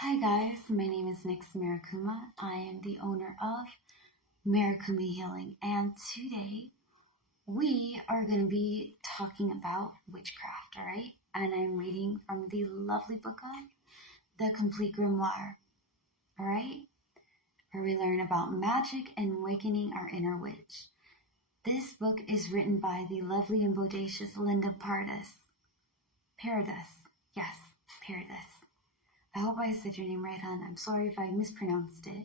Hi guys, my name is Nix Mirakuma. I am the owner of Mirakumi Healing, and today we are going to be talking about witchcraft, alright? And I'm reading from the lovely book of the Complete Grimoire, alright? Where we learn about magic and awakening our inner witch. This book is written by the lovely and bodacious Lidia Pardas. Yes, Pardas. I hope I said your name right, hon. I'm sorry if I mispronounced it.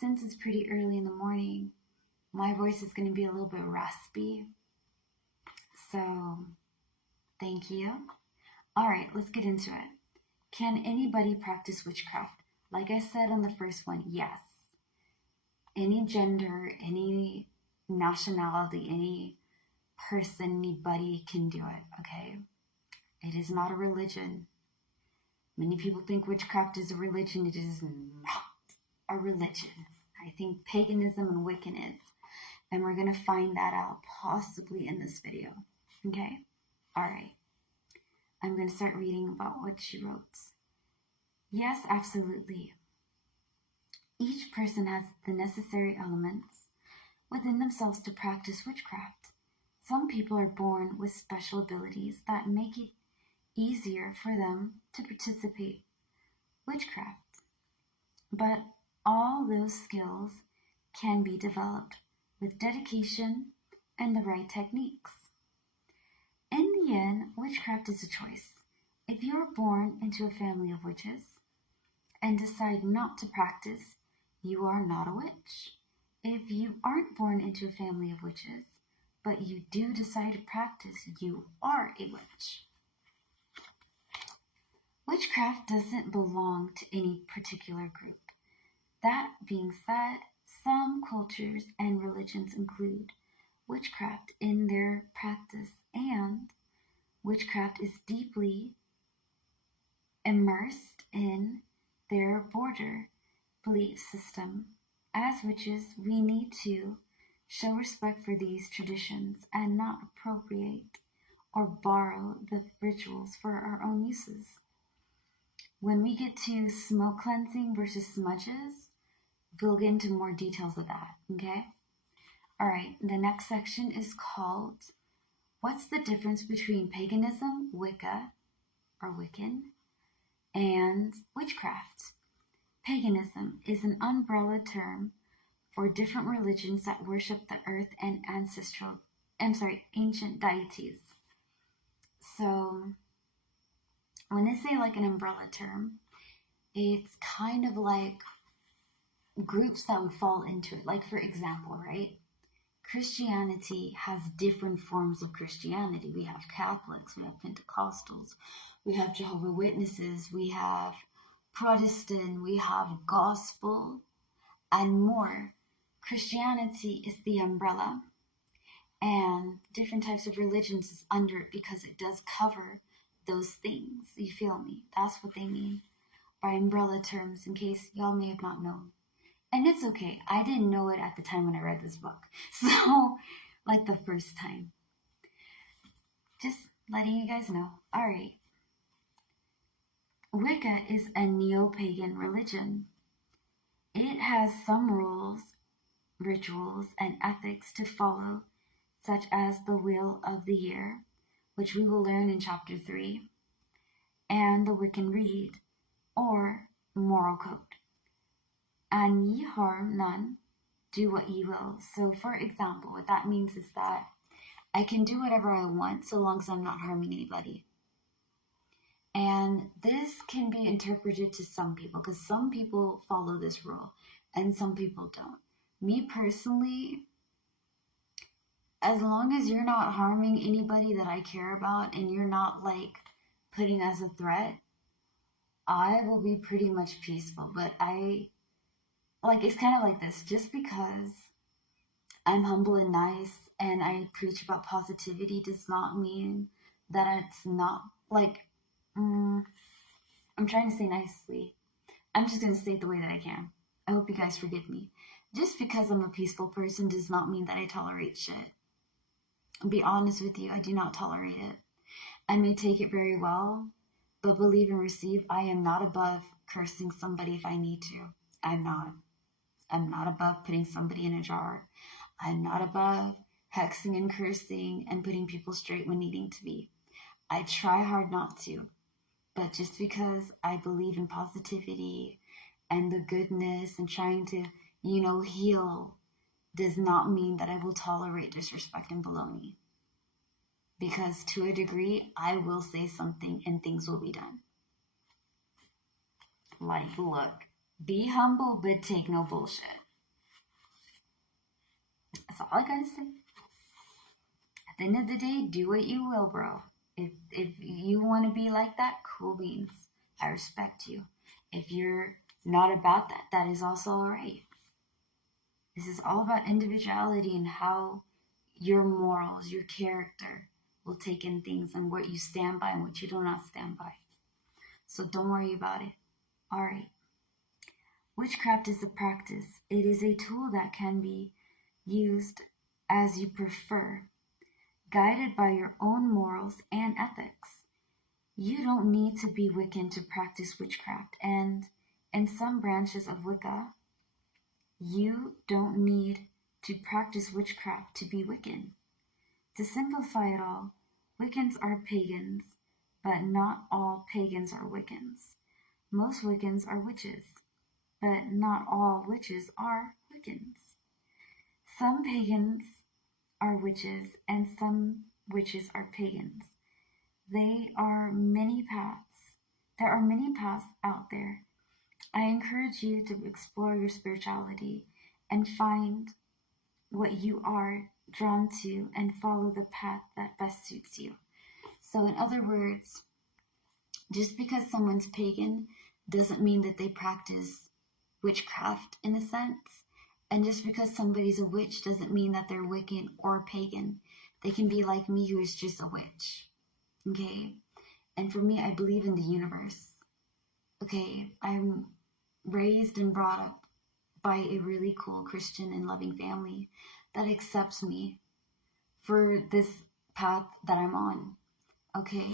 Since it's pretty early in the morning, my voice is going to be a little bit raspy. So, thank you. Alright, let's get into it. Can anybody practice witchcraft? Like I said on the first one, yes. Any gender, any nationality, any person, anybody can do it, okay? It is not a religion. Many people think witchcraft is a religion. It is not a religion. I think paganism and Wiccan is. And we're going to find that out possibly in this video. Okay? Alright. I'm going to start reading about what she wrote. Yes, absolutely. Each person has the necessary elements within themselves to practice witchcraft. Some people are born with special abilities that make it easier for them to participate witchcraft. But all those skills can be developed with dedication and the right techniques. In the end, witchcraft is a choice. If you are born into a family of witches and decide not to practice, you are not a witch. If you aren't born into a family of witches, but you do decide to practice, you are a witch. Witchcraft doesn't belong to any particular group. That being said, some cultures and religions include witchcraft in their practice, and witchcraft is deeply immersed in their border belief system. As witches, we need to show respect for these traditions and not appropriate or borrow the rituals for our own uses. When we get to smoke cleansing versus smudges, we'll get into more details of that, okay? Alright, the next section is called, what's the difference between paganism, Wicca, or Wiccan, and witchcraft? Paganism is an umbrella term for different religions that worship the earth and ancient deities. So, when they say like an umbrella term, it's kind of like groups that would fall into it. Like, for example, right? Christianity has different forms of Christianity. We have Catholics, we have Pentecostals, we have Jehovah's Witnesses, we have Protestant, we have Gospel, and more. Christianity is the umbrella, and different types of religions is under it because it does cover those things. You feel me? That's what they mean by umbrella terms, in case y'all may have not known. And it's okay. I didn't know it at the time when I read this book. So, like the first time. Just letting you guys know. Alright. Wicca is a neo-pagan religion. It has some rules, rituals, and ethics to follow, such as the Wheel of the Year, which we will learn in Chapter 3, and the Wiccan Rede, or Moral Code. And ye harm none, do what ye will. So, for example, what that means is that I can do whatever I want so long as I'm not harming anybody. And this can be interpreted to some people, because some people follow this rule and some people don't. Me personally, as long as you're not harming anybody that I care about and you're not like putting as a threat, I will be pretty much peaceful. But it's kind of like this, just because I'm humble and nice and I preach about positivity does not mean that it's not, I'm trying to say nicely. I'm just going to say it the way that I can. I hope you guys forgive me. Just because I'm a peaceful person does not mean that I tolerate shit. I'll be honest with you, I do not tolerate it. I may take it very well, but believe and receive. I am not above cursing somebody if I need to. I'm not. I'm not above putting somebody in a jar. I'm not above hexing and cursing and putting people straight when needing to be. I try hard not to. But just because I believe in positivity and the goodness and trying to, heal, does not mean that I will tolerate disrespect and baloney. Because to a degree, I will say something and things will be done. Like, look, be humble, but take no bullshit. That's all I gotta say. At the end of the day, do what you will, bro. If you want to be like that, cool beans. I respect you. If you're not about that, that is also alright. This is all about individuality and how your morals, your character will take in things and what you stand by and what you do not stand by. So don't worry about it. Alright. Witchcraft is a practice. It is a tool that can be used as you prefer, guided by your own morals and ethics. You don't need to be Wiccan to practice witchcraft, and in some branches of Wicca, you don't need to practice witchcraft to be Wiccan. To simplify it all, Wiccans are pagans, but not all pagans are Wiccans. Most Wiccans are witches, but not all witches are Wiccans. Some pagans are witches, and some witches are pagans. There are many paths out there. I encourage you to explore your spirituality and find what you are drawn to and follow the path that best suits you. So in other words, just because someone's pagan doesn't mean that they practice witchcraft in a sense. And just because somebody's a witch doesn't mean that they're Wiccan or pagan. They can be like me, who is just a witch. Okay? And for me, I believe in the universe. Okay? I'm raised and brought up by a really cool Christian and loving family that accepts me for this path that I'm on. Okay?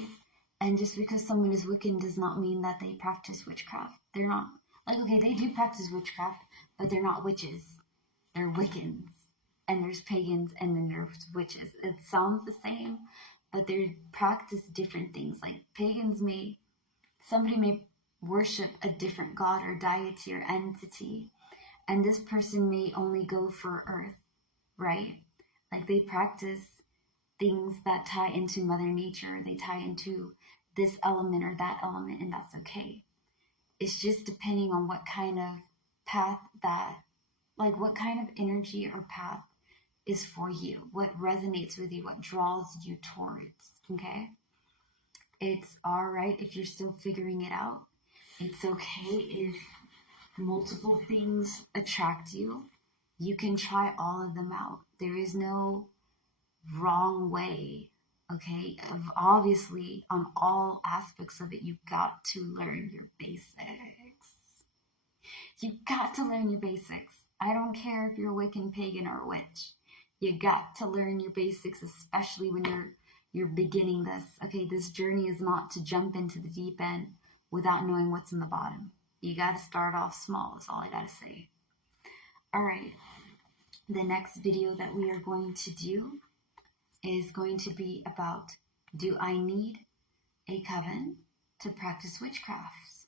And just because someone is Wiccan does not mean that they practice witchcraft. They're not. Like, okay, they do practice witchcraft, but they're not witches. They're Wiccans. And there's pagans, and then there's witches. It sounds the same, but they practice different things. Like, somebody may worship a different god or deity or entity, and this person may only go for earth, right? Like, they practice things that tie into Mother Nature. They tie into this element or that element, and that's okay. It's just depending on what kind of path what kind of energy or path is for you, what resonates with you, what draws you towards, okay? It's all right if you're still figuring it out. It's okay if multiple things attract you. You can try all of them out. There is no wrong way, okay? Obviously, on all aspects of it, you've got to learn your basics. You got to learn your basics. I don't care if you're a Wiccan, pagan, or a witch. You got to learn your basics, especially when you're beginning this. Okay, this journey is not to jump into the deep end without knowing what's in the bottom. You got to start off small, is all I got to say. All right, the next video that we are going to do is going to be about, do I need a coven to practice witchcraft?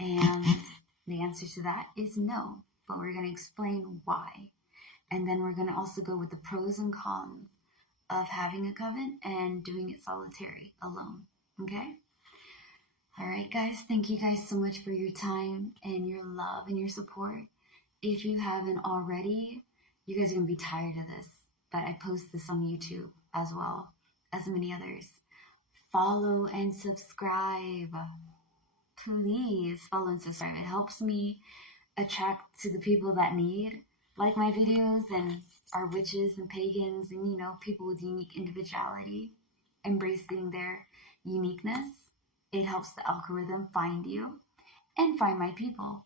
And the answer to that is no, but we're going to explain why. And then we're going to also go with the pros and cons of having a coven and doing it solitary, alone, okay? All right, guys, thank you guys so much for your time and your love and your support. If you haven't already, you guys are going to be tired of this, but I post this on YouTube as well as many others. Follow and subscribe. Please follow and subscribe. It helps me attract to the people that need like my videos and are witches and pagans and, people with unique individuality, embracing their uniqueness. It helps the algorithm find you and find my people.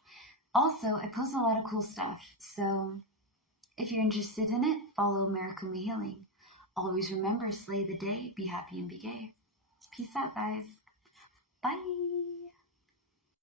Also, I post a lot of cool stuff, so if you're interested in it, follow Miracle Me Healing. Always remember, slay the day, be happy and be gay. Peace out, guys. Bye.